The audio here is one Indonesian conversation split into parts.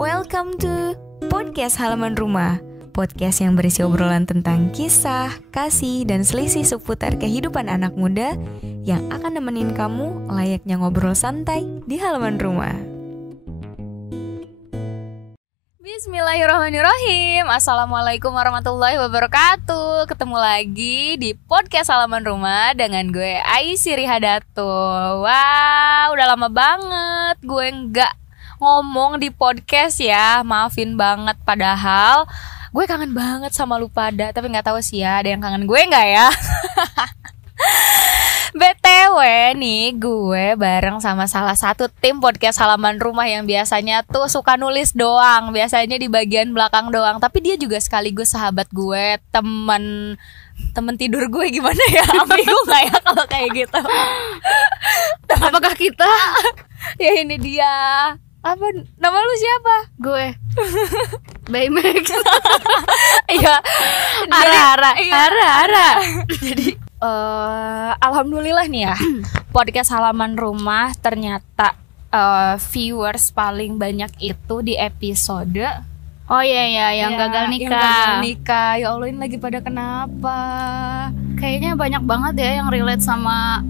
Welcome to Podcast Halaman Rumah. Podcast yang berisi obrolan tentang kisah, kasih, dan selisih seputar kehidupan anak muda yang akan nemenin kamu layaknya ngobrol santai di halaman rumah. Bismillahirrahmanirrahim. Assalamualaikum warahmatullahi wabarakatuh. Ketemu lagi di Podcast Halaman Rumah dengan gue Aisyri Hadato. Wah, udah lama banget gue nggak ngomong di podcast ya. Maafin banget, padahal gue kangen banget sama lu pada. Tapi nggak tahu sih ya, ada yang kangen gue nggak ya? BTW nih, gue bareng sama salah satu tim podcast halaman rumah yang biasanya tuh suka nulis doang, biasanya di bagian belakang doang. Tapi dia juga sekaligus sahabat gue, temen tidur gue. Gimana ya, ambigu nggak ya kalau kayak gitu? Apakah kita? Ya ini dia. Apa nama lu siapa? Gue Baymek. Iya, Ara. Jadi alhamdulillah nih ya, podcast halaman rumah ternyata viewers paling banyak itu di episode Oh iya yang gagal nikah. Yang gagal nikah. Ya Allah, ini lagi pada kenapa? Kayaknya banyak banget ya yang relate sama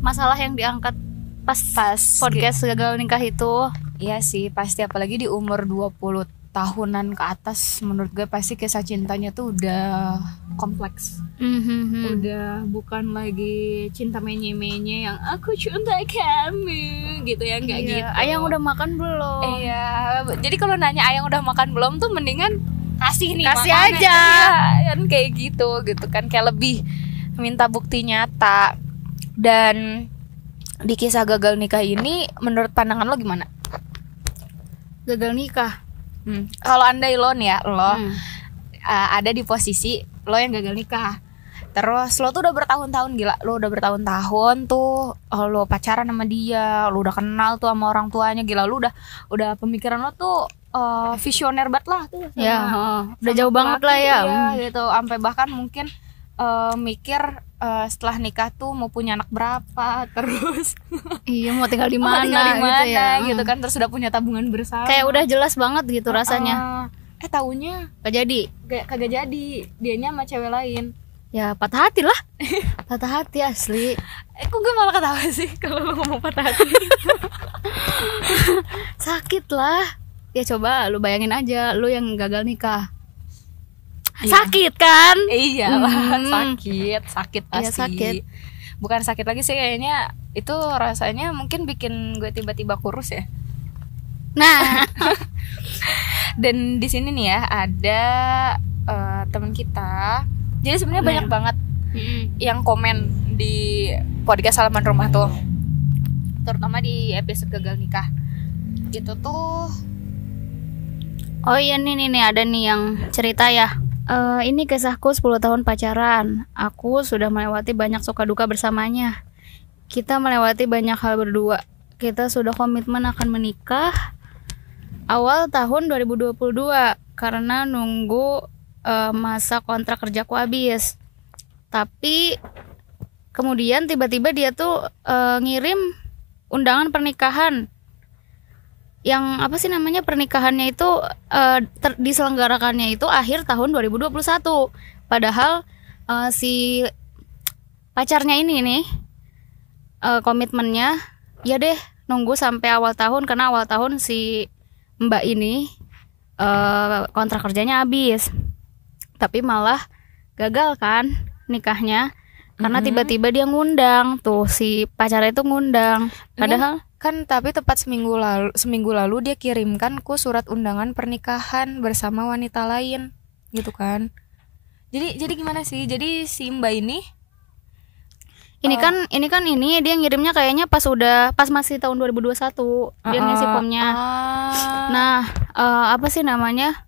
masalah yang diangkat pas podcast gagal nikah itu. Iya sih, pasti apalagi di umur 20 tahunan ke atas. Menurut gue pasti kisah cintanya tuh udah kompleks. Udah bukan lagi cinta menye-menye yang aku cinta kamu gitu ya, enggak gitu. Ayang udah makan belum? Iya. Jadi kalau nanya Ayang udah makan belum tuh mendingan kasih aja. Iya, kan kayak gitu kan, kayak lebih minta bukti nyata. Dan di kisah gagal nikah ini, menurut pandangan lo gimana? Gagal nikah. Kalau andai lo nih ya, ada di posisi lo yang gagal nikah. Terus lo tuh udah bertahun-tahun, gila, lo udah bertahun-tahun tuh lo pacaran sama dia, lo udah kenal tuh sama orang tuanya, gila, lo udah pemikiran lo tuh visioner banget lah tuh sama, ya, udah jauh banget lah ya, gitu. Sampai bahkan mungkin mikir setelah nikah tuh mau punya anak berapa, terus iya mau tinggal di mana gitu ya, gitu kan. Terus udah punya tabungan bersama, kayak udah jelas banget gitu rasanya. Taunya kagak jadi, dianya sama cewek lain. Ya patah hati lah. Patah hati asli. Kok gue malah ketawa sih kalau lo ngomong patah hati? Sakit lah. Ya coba lu bayangin aja, lu yang gagal nikah. Sakit kan? Iya lah, sakit pasti. Iya, sakit. Bukan sakit lagi sih kayaknya, itu rasanya mungkin bikin gue tiba-tiba kurus ya. Nah, dan di sini nih ya ada teman kita. Jadi sebenarnya banyak banget yang komen di podcast halaman rumah tuh, terutama di episode gagal nikah. Itu tuh, oh iya nih ada nih yang cerita ya. Ini kisahku 10 tahun pacaran. Aku sudah melewati banyak suka duka bersamanya. Kita melewati banyak hal berdua. Kita sudah komitmen akan menikah awal tahun 2022 karena nunggu masa kontrak kerjaku habis. Tapi kemudian tiba-tiba dia tuh ngirim undangan pernikahan. Yang apa sih namanya, pernikahannya itu diselenggarakannya itu akhir tahun 2021. Padahal si pacarnya ini nih komitmennya ya deh nunggu sampai awal tahun, karena awal tahun si mbak ini kontrak kerjanya habis. Tapi malah gagal kan nikahnya karena tiba-tiba dia ngundang tuh, si pacarnya itu ngundang. Padahal kan tapi tepat seminggu lalu dia kirimkanku surat undangan pernikahan bersama wanita lain gitu kan. Jadi gimana sih? Jadi si mbak ini ini dia ngirimnya kayaknya pas masih tahun 2021 dia ngisi formnya. Nah, apa sih namanya?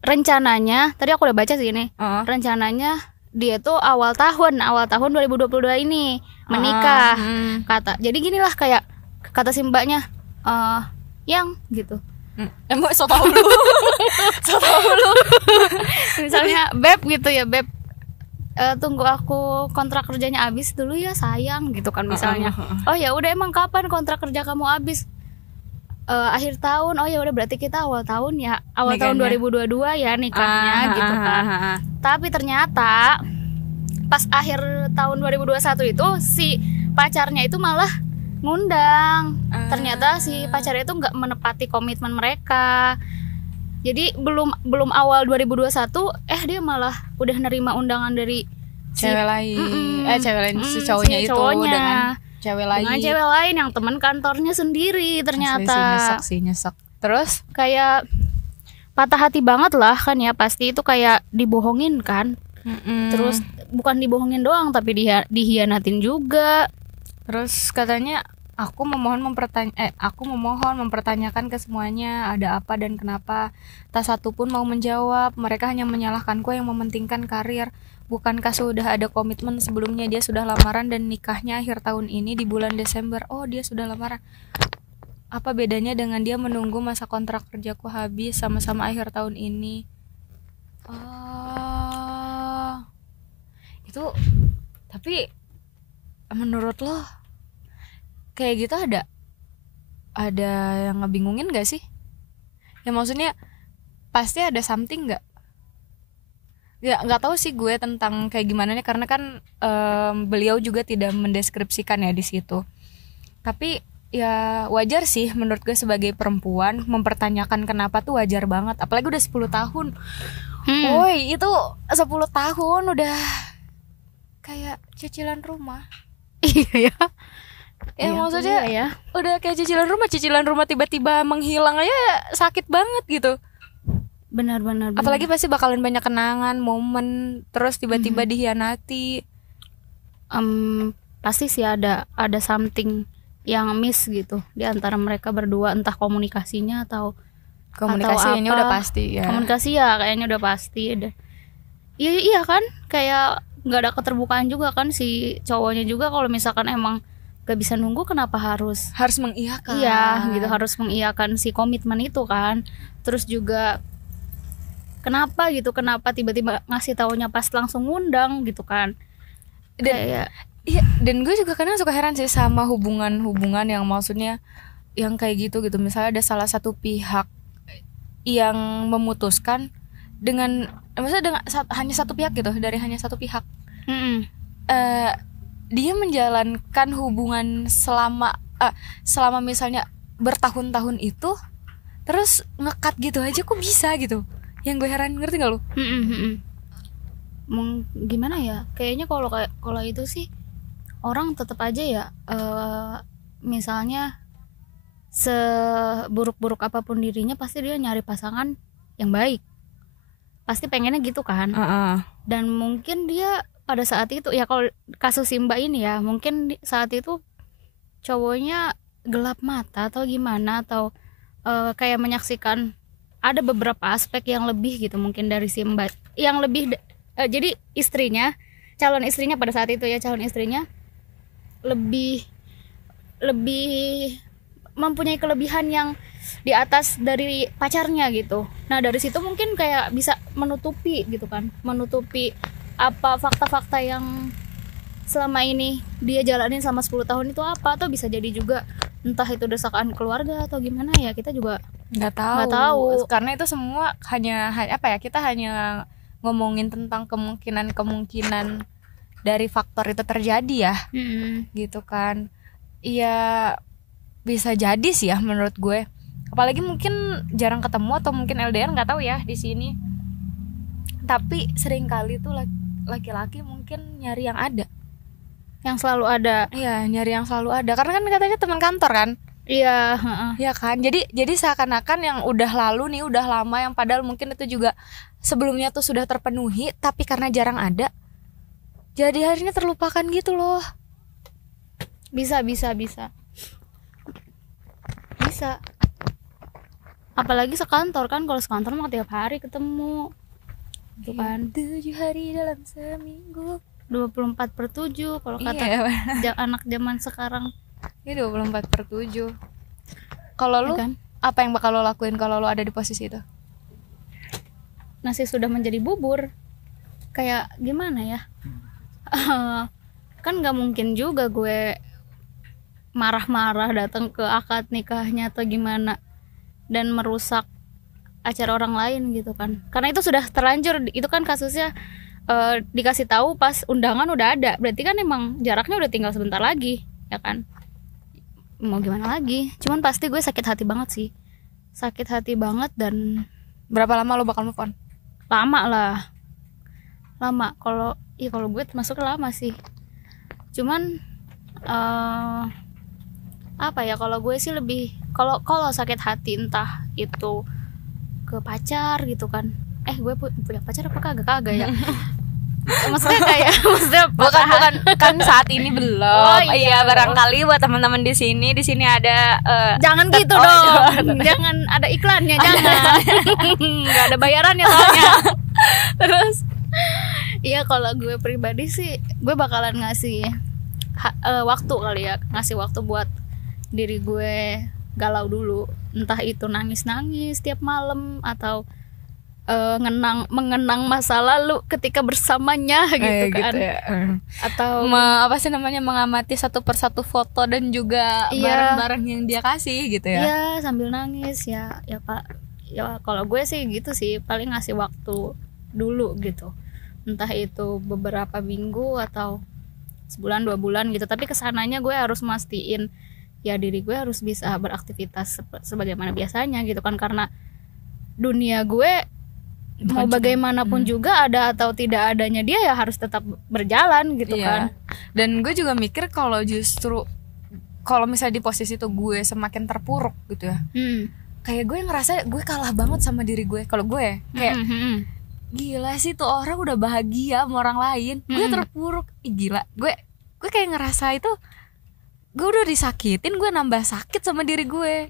Rencananya tadi aku udah baca sih ini. Rencananya dia tuh awal tahun 2022 ini menikah. Jadi ginilah, kayak kata si mbaknya, yang gitu. Emang so tau lu. Misalnya beb gitu ya, beb, tunggu aku kontrak kerjanya habis dulu ya sayang gitu kan misalnya. Oh ya udah, emang kapan kontrak kerja kamu habis? akhir tahun, oh ya udah berarti kita awal tahun ya, awal tahun Nikahnya. 2022 ya nikahnya gitu kan. Tapi ternyata pas akhir tahun 2021 itu si pacarnya itu malah ngundang. Ternyata si pacarnya itu nggak menepati komitmen mereka. Jadi belum awal 2021 dia malah udah nerima undangan dari cewek lain. Cewek lain si si cowoknya itu cowoknya. dengan cewek lain. Dengan cewek lain yang teman kantornya sendiri ternyata. Asli sih nyesek. Terus Kayak patah hati banget lah kan ya, pasti itu kayak dibohongin kan. Terus bukan dibohongin doang tapi dihianatin juga. Terus katanya aku memohon mempertanyakan ke semuanya ada apa dan kenapa. Tak satu pun mau menjawab. Mereka hanya menyalahkanku yang mementingkan karir. Bukankah sudah ada komitmen sebelumnya? Dia sudah lamaran dan nikahnya akhir tahun ini di bulan Desember. Oh, dia sudah lamaran. Apa bedanya dengan dia menunggu masa kontrak kerjaku habis sama-sama akhir tahun ini? Oh, itu tapi menurut lo kayak gitu ada yang ngebingungin gak sih? Ya maksudnya pasti ada something gak? Ya nggak tahu sih gue tentang kayak gimana nih, karena kan beliau juga tidak mendeskripsikan ya di situ. Tapi ya wajar sih menurut gue sebagai perempuan mempertanyakan kenapa tuh wajar banget. Apalagi udah 10 tahun. Woi, itu 10 tahun udah kayak cicilan rumah. Iya ya. Ya maksudnya ya. udah kayak cicilan rumah tiba-tiba menghilang aja sakit banget gitu. Benar. Apalagi pasti bakalan banyak kenangan, momen, terus tiba-tiba dihianati. Pasti sih ada something yang miss gitu di antara mereka berdua, entah komunikasinya atau Komunikasinya apa. udah pasti ya. Komunikasi ya kayaknya udah pasti ada. Iya kan, kayak nggak ada keterbukaan juga kan si cowoknya juga, kalau misalkan emang gak bisa nunggu kenapa harus mengiyakan. Iya gitu, harus mengiyakan si komitmen itu kan. Terus juga kenapa tiba-tiba ngasih taunya pas langsung ngundang gitu kan. Iya, dan gue juga kadang suka heran sih sama hubungan yang maksudnya yang kayak gitu. Misalnya ada salah satu pihak yang memutuskan maksudnya hanya satu pihak gitu, dari hanya satu pihak. Dia menjalankan hubungan selama misalnya bertahun-tahun itu, terus ngekat gitu aja kok bisa gitu. Yang gue heran, ngerti gak lu? Gimana ya, kayaknya kalau itu sih orang tetap aja ya, misalnya seburuk-buruk apapun dirinya pasti dia nyari pasangan yang baik, pasti pengennya gitu kan. Dan mungkin dia pada saat itu ya, kalau kasus si Mbak ini ya, mungkin saat itu cowoknya gelap mata atau gimana, atau kayak menyaksikan ada beberapa aspek yang lebih gitu mungkin dari si Mbak, yang lebih jadi calon istrinya pada saat itu ya, calon istrinya lebih mempunyai kelebihan yang di atas dari pacarnya gitu. Nah dari situ mungkin kayak bisa menutupi gitu kan, menutupi apa fakta-fakta yang selama ini dia jalanin selama 10 tahun itu apa, atau bisa jadi juga entah itu desakan keluarga atau gimana ya, kita juga nggak tahu. Karena itu semua hanya apa ya, kita hanya ngomongin tentang kemungkinan dari faktor itu terjadi ya. Gitu kan. Iya, bisa jadi sih ya menurut gue. Apalagi mungkin jarang ketemu atau mungkin LDR, nggak tahu ya di sini. Tapi seringkali tuh laki-laki mungkin nyari yang ada, yang selalu ada. Iya, nyari yang selalu ada. Karena kan katanya teman kantor kan. Iya, Iya kan. Jadi seakan-akan yang udah lalu nih, udah lama, yang padahal mungkin itu juga sebelumnya tuh sudah terpenuhi, tapi karena jarang ada, jadi akhirnya terlupakan gitu loh. Bisa. Apalagi sekantor kan, kalau sekantor mah tiap hari ketemu. Itu kan 7 hari dalam seminggu. 24/7 kalau kata anak zaman sekarang. Ini 24/7. Kalau lu kan? Apa yang bakal lo lakuin kalau lo ada di posisi itu? Nasi sudah menjadi bubur. Kayak gimana ya? Kan nggak mungkin juga gue marah-marah datang ke akad nikahnya atau gimana dan merusak acara orang lain gitu kan. Karena itu sudah terlanjur, itu kan kasusnya dikasih tahu pas undangan udah ada, berarti kan emang jaraknya udah tinggal sebentar lagi ya kan, mau gimana lagi. Cuman pasti gue sakit hati banget sih, sakit hati banget. Dan Berapa lama lo bakal move on? lama lah, lama. Kalau gue termasuk lama sih. Cuman apa ya, kalau gue sih lebih, kalau sakit hati entah itu ke pacar gitu kan, gue punya pacar apa kagak ya. Maksudnya kayak bukan kan saat ini belum. Oh, iya. Barangkali buat teman-teman di sini ada jangan gitu dong. Jangan ada iklannya, jangan. Nggak ada bayarannya soalnya. terus Iya, kalau gue pribadi sih gue bakalan ngasih waktu kali ya, ngasih waktu buat diri gue galau dulu. Entah itu nangis-nangis tiap malam atau mengenang masa lalu ketika bersamanya gitu kan. gitu ya. Atau mengamati satu persatu foto dan juga Iya. barang-barang yang dia kasih gitu ya. Iya, sambil nangis ya Pak. Ya kalau gue sih gitu sih, paling ngasih waktu dulu gitu. Entah itu beberapa minggu atau sebulan 2 bulan gitu, tapi kesananya gue harus mastiin ya diri gue harus bisa beraktivitas sebagaimana biasanya gitu kan. Karena dunia gue mau bagaimanapun juga, ada atau tidak adanya dia ya harus tetap berjalan gitu kan. Dan gue juga mikir kalau misalnya di posisi itu gue semakin terpuruk gitu ya, kayak gue ngerasa gue kalah banget sama diri gue. Kalau gue kayak gila sih tuh orang udah bahagia sama orang lain, gue terpuruk. Gila, gue kayak ngerasa itu gue udah disakitin, gue nambah sakit sama diri gue.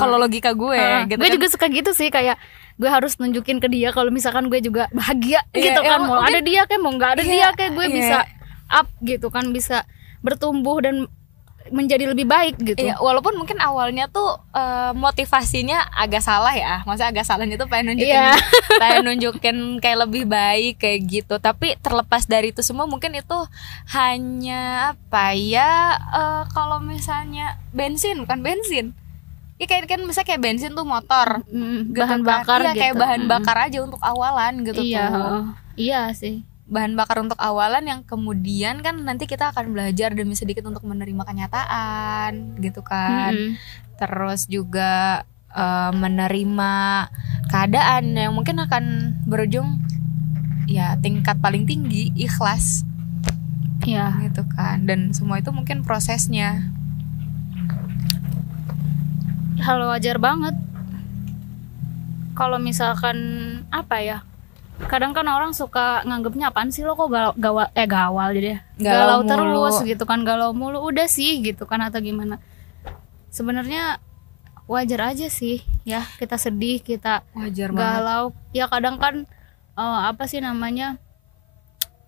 Kalau logika gue gitu gue kan. juga suka gitu sih, kayak gue harus nunjukin ke dia kalau misalkan gue juga bahagia gitu kan. Mau mungkin, ada dia kayak mau nggak ada dia kayak gue bisa up gitu kan, bisa bertumbuh dan menjadi lebih baik gitu. Walaupun mungkin awalnya tuh motivasinya agak salah ya, maksudnya agak salahnya tuh pengen nunjukin kayak lebih baik kayak gitu. Tapi terlepas dari itu semua, mungkin itu hanya apa ya, kalau misalnya bukan bensin ya, kan misalnya kayak bensin tuh motor bahan bakar gitu. Kayak gitu. bahan bakar aja untuk awalan gitu. Iya sih, bahan bakar untuk awalan yang kemudian kan nanti kita akan belajar demi sedikit untuk menerima kenyataan gitu kan. Terus juga menerima keadaan yang mungkin akan berujung ya tingkat paling tinggi ikhlas gitu kan. Dan semua itu mungkin prosesnya. hal wajar banget. Kalau misalkan apa ya, kadang kan orang suka nganggapnya apaan sih lo kok gawal jadi ya, galau terus gitu kan, galau mulu udah sih gitu kan, atau gimana. Sebenarnya wajar aja sih ya, kita sedih, kita wajar galau banget. Ya kadang kan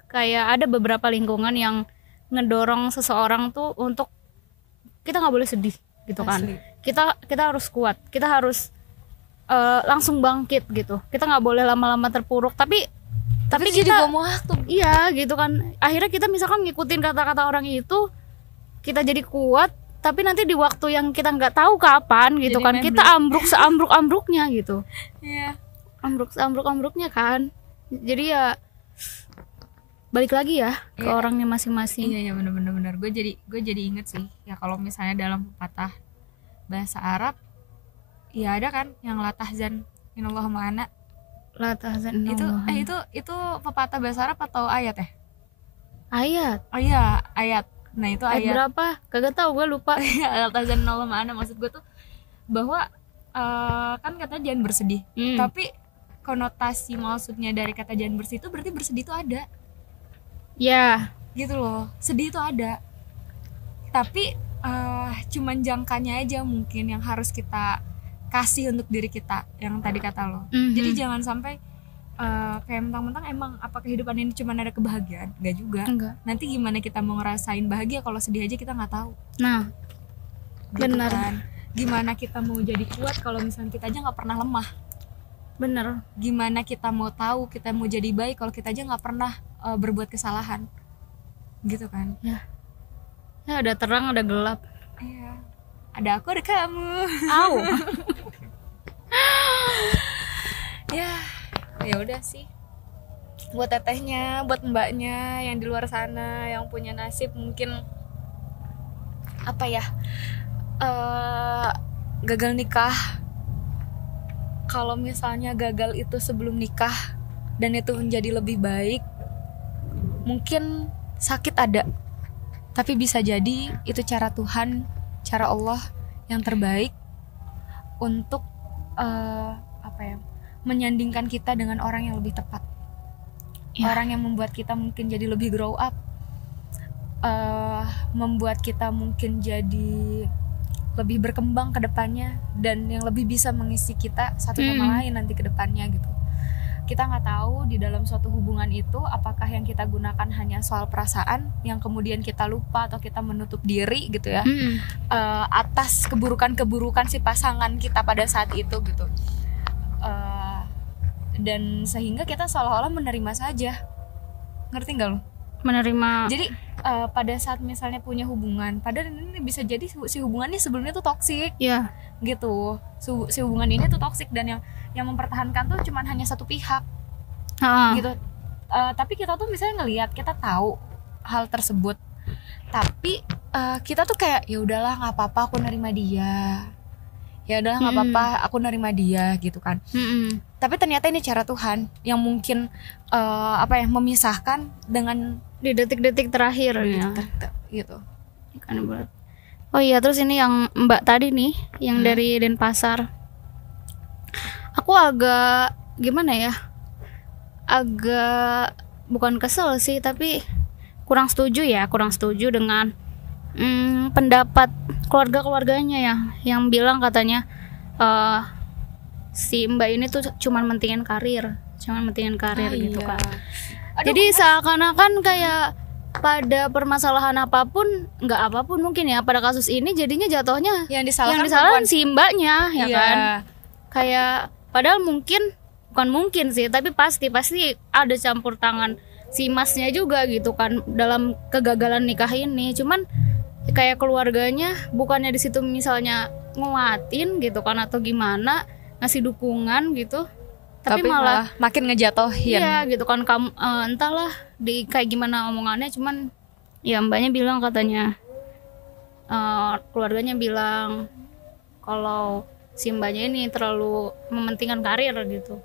kayak ada beberapa lingkungan yang ngedorong seseorang tuh untuk kita nggak boleh sedih gitu kan. Kita harus kuat, kita harus langsung bangkit gitu. Kita nggak boleh lama-lama terpuruk. Tapi kita waktu. Iya gitu kan. Akhirnya kita misalkan ngikutin kata-kata orang itu, kita jadi kuat. Tapi nanti di waktu yang kita nggak tahu kapan gitu jadi kan, kita ambruk seambruk-ambruknya gitu. Iya. Ambruk seambruk-ambruknya kan. Jadi ya balik lagi ya ke orangnya masing-masing. Iya benar. Gue jadi inget sih ya, kalau misalnya dalam pepatah bahasa Arab ya ada kan yang la tahzan innallaha ma'ana. La tahzan innallaha. Itu pepatah bahasa Arab atau ayat ya? Ayat. Oh iya, ayat. Nah, itu ayat berapa? Kagak tahu, gue lupa. La tahzan innallaha ma'ana, maksud gue tuh bahwa kan katanya jangan bersedih. Tapi konotasi maksudnya dari kata jangan bersedih itu berarti bersedih itu ada. Ya. Gitu loh. Sedih itu ada. Tapi cuman jangkanya aja mungkin yang harus kita kasih untuk diri kita, yang tadi kata lo. Jadi jangan sampai kayak mentang-mentang emang apa kehidupan ini cuma ada kebahagiaan, enggak juga. Nanti gimana kita mau ngerasain bahagia kalau sedih aja kita nggak tahu. Nah, gitu benar kan? Gimana kita mau jadi kuat kalau misalnya kita aja nggak pernah lemah? Bener. Gimana kita mau tahu kita mau jadi baik kalau kita aja nggak pernah berbuat kesalahan, gitu kan? Ya ada terang ada gelap. Ada aku, ada kamu. Au. Ya udah sih. Buat tetehnya, buat mbaknya yang di luar sana yang punya nasib mungkin apa ya? Gagal nikah. Kalau misalnya gagal itu sebelum nikah dan itu menjadi lebih baik, mungkin sakit ada. Tapi bisa jadi itu cara Tuhan, cara Allah yang terbaik untuk menyandingkan kita dengan orang yang lebih tepat. Orang yang membuat kita mungkin jadi lebih grow up, membuat kita mungkin jadi lebih berkembang ke depannya, dan yang lebih bisa mengisi kita satu sama lain nanti ke depannya gitu. Kita nggak tahu di dalam suatu hubungan itu apakah yang kita gunakan hanya soal perasaan yang kemudian kita lupa atau kita menutup diri gitu ya, atas keburukan-keburukan si pasangan kita pada saat itu gitu. Dan sehingga kita seolah-olah menerima saja. Ngerti nggak lo? Menerima. Jadi pada saat misalnya punya hubungan, padahal ini bisa jadi si hubungannya sebelumnya tuh toksik. Iya. Gitu. Si hubungan ini tuh toksik dan yang mempertahankan tuh cuman hanya satu pihak. Gitu. Tapi kita tuh misalnya ngelihat, kita tahu hal tersebut. Tapi kita tuh kayak ya udahlah nggak apa-apa, aku nerima dia. Ya udahlah nggak apa-apa, aku nerima dia gitu kan. Tapi ternyata ini cara Tuhan yang mungkin memisahkan dengan di detik-detik terakhir ya. Gitu. Oh iya, terus ini yang Mbak tadi nih, yang dari Denpasar. Aku agak gimana ya? Agak bukan kesel sih, tapi kurang setuju dengan pendapat keluarga-keluarganya yang bilang katanya si Mbak ini tuh cuman mentingin karir gitu kan. Jadi seakan-akan kayak pada permasalahan apapun, nggak apapun mungkin ya, pada kasus ini jadinya jatuhnya yang disalahkan si Mbaknya ya kan. Kayak padahal bukan mungkin sih, tapi pasti ada campur tangan si Masnya juga gitu kan dalam kegagalan nikah ini. Cuman kayak keluarganya bukannya di situ misalnya nguatin gitu kan atau gimana, ngasih dukungan gitu, tapi malah makin ngejatohin. Iya gitu kan, kamu entahlah di kayak gimana omongannya. Cuman ya Mbaknya bilang katanya keluarganya bilang kalau si Mbaknya ini terlalu mementingkan karir gitu.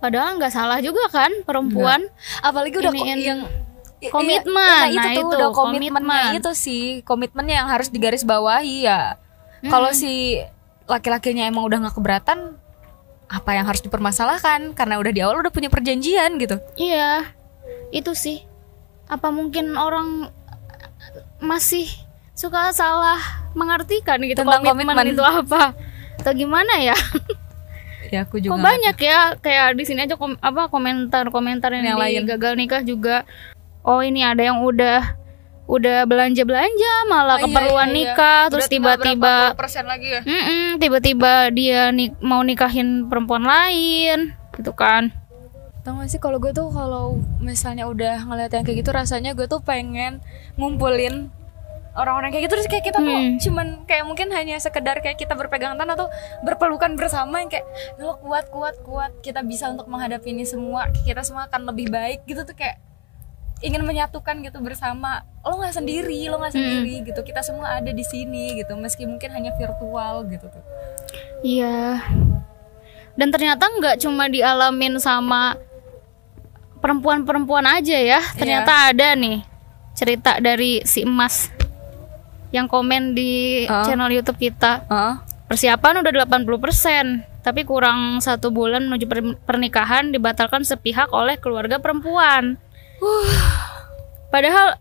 Padahal nggak salah juga kan perempuan. Apalagi udah komitmen. Itu udah komitmennya itu sih, komitmennya yang harus digarisbawahi ya. Kalau si laki-lakinya emang udah nggak keberatan, apa yang harus dipermasalahkan? Karena udah di awal udah punya perjanjian gitu. Iya, itu sih. Apa mungkin orang masih suka salah mengartikan gitu tentang komitmen itu apa? Atau gimana ya? Ya aku juga. Kok banyak ya kayak di sini aja komentar yang di lain. Gagal nikah juga. Oh ini ada yang udah belanja malah keperluan nikah, terus tiba-tiba lagi ya? Tiba-tiba dia mau nikahin perempuan lain gitu kan. Tau gak sih, kalau gue tuh kalau misalnya udah ngeliat yang kayak gitu, rasanya gue tuh pengen ngumpulin orang-orang kayak gitu, terus kayak kita tuh cuman kayak mungkin hanya sekedar kayak kita berpegangan tangan atau berpelukan bersama yang kayak lo kuat, kita bisa untuk menghadapi ini semua, kita semua akan lebih baik gitu tuh, kayak ingin menyatukan gitu bersama. Lo nggak sendiri gitu, kita semua ada di sini gitu, meski mungkin hanya virtual gitu tuh. Iya. Dan ternyata nggak cuma dialamin sama perempuan aja ya. Ternyata ada nih cerita dari si Emas yang komen di channel YouTube kita. Persiapan udah 80%, tapi kurang 1 bulan menuju pernikahan dibatalkan sepihak oleh keluarga perempuan. Padahal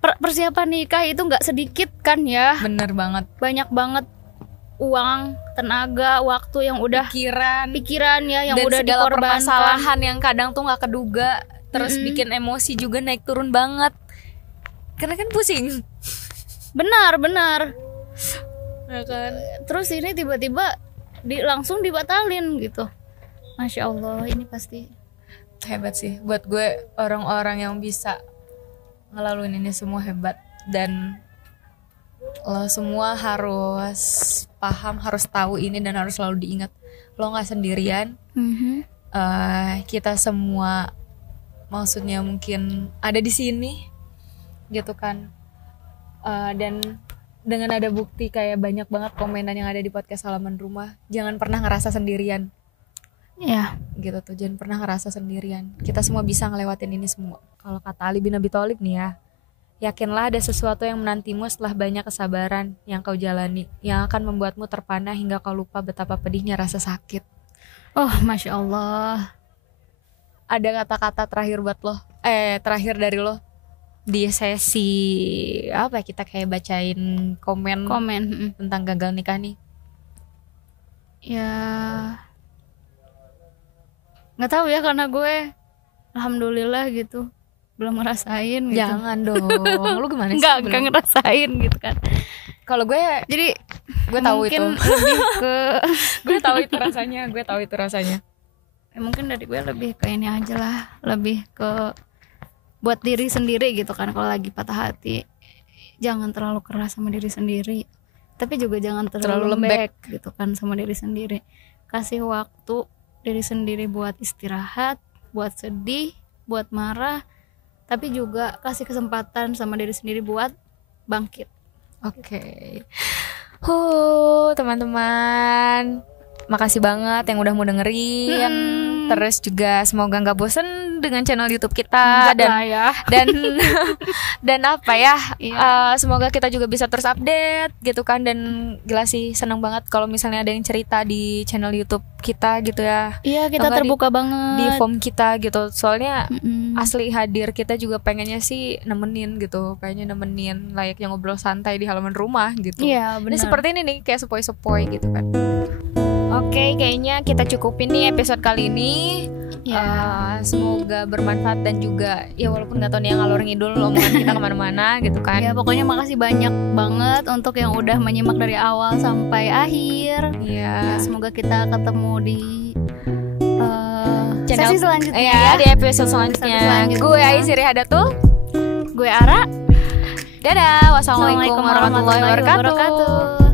persiapan nikah itu nggak sedikit kan ya. Bener banget. Banyak banget uang, tenaga, waktu yang udah pikiran ya yang dan udah dikorbankan. Dan permasalahan yang kadang tuh nggak keduga, terus bikin emosi juga naik turun banget. Karena kan pusing. Benar. Ya kan. Terus ini tiba-tiba langsung dibatalin gitu. Masya Allah, ini pasti hebat sih. Buat gue orang-orang yang bisa ngelaluin ini semua hebat. Dan lo semua harus paham, harus tahu ini dan harus selalu diingat. Lo gak sendirian. Kita semua maksudnya mungkin ada di sini gitu kan. Dan dengan ada bukti kayak banyak banget komenan yang ada di podcast Halaman Rumah, jangan pernah ngerasa sendirian. Ya, Gitu tuh, jangan pernah ngerasa sendirian. Kita semua bisa ngelewatin ini semua. Kalau kata Ali bin Abi Thalib nih ya, yakinlah ada sesuatu yang menantimu setelah banyak kesabaran yang kau jalani, yang akan membuatmu terpana hingga kau lupa betapa pedihnya rasa sakit. oh Masya Allah. Ada kata-kata terakhir buat lo, terakhir dari lo di sesi apa ya, kita kayak bacain komen tentang gagal nikah nih. Ya, nggak tahu ya, karena gue alhamdulillah gitu belum ngerasain gitu. Jangan dong, lu gimana sih? Nggak ngerasain gitu kan. Kalau gue Jadi gue tahu itu. mungkin lebih ke gue tahu itu rasanya. ya mungkin dari gue lebih ke ini aja lah, lebih ke buat diri sendiri gitu kan. Kalau lagi patah hati, jangan terlalu keras sama diri sendiri, tapi juga jangan terlalu lembek gitu kan sama diri sendiri. Kasih waktu diri sendiri buat istirahat, buat sedih, buat marah, tapi juga kasih kesempatan sama diri sendiri buat bangkit. Oke. Teman-teman, makasih banget yang udah mau dengerin. Terus juga semoga nggak bosen dengan channel YouTube kita. Enggak lah ya. dan apa ya? Iya. Semoga kita juga bisa terus update gitu kan. Dan gila sih, seneng banget kalau misalnya ada yang cerita di channel YouTube kita gitu ya. Iya, kita Atau nggak terbuka banget di form kita gitu. Soalnya Mm-mm. asli hadir, kita juga pengennya sih nemenin gitu, kayaknya nemenin layaknya ngobrol santai di halaman rumah gitu. Iya, Ini benar. seperti ini nih, kayak sepoi-sepoi gitu kan. Oke, kayaknya kita cukupin nih episode kali ini. Ya. Semoga bermanfaat dan juga ya walaupun nggak tahu nih yang ngalor ngidul omongan kita kemana-mana gitu kan. Ya, pokoknya makasih banyak banget untuk yang udah menyimak dari awal sampai akhir. Iya. Ya, semoga kita ketemu di Channel- sesi selanjutnya Ya, di episode selanjutnya. selanjutnya. Gue Aisyri Hadatul. Gue Ara. Dadah. Wassalamualaikum warahmatullahi wabarakatuh.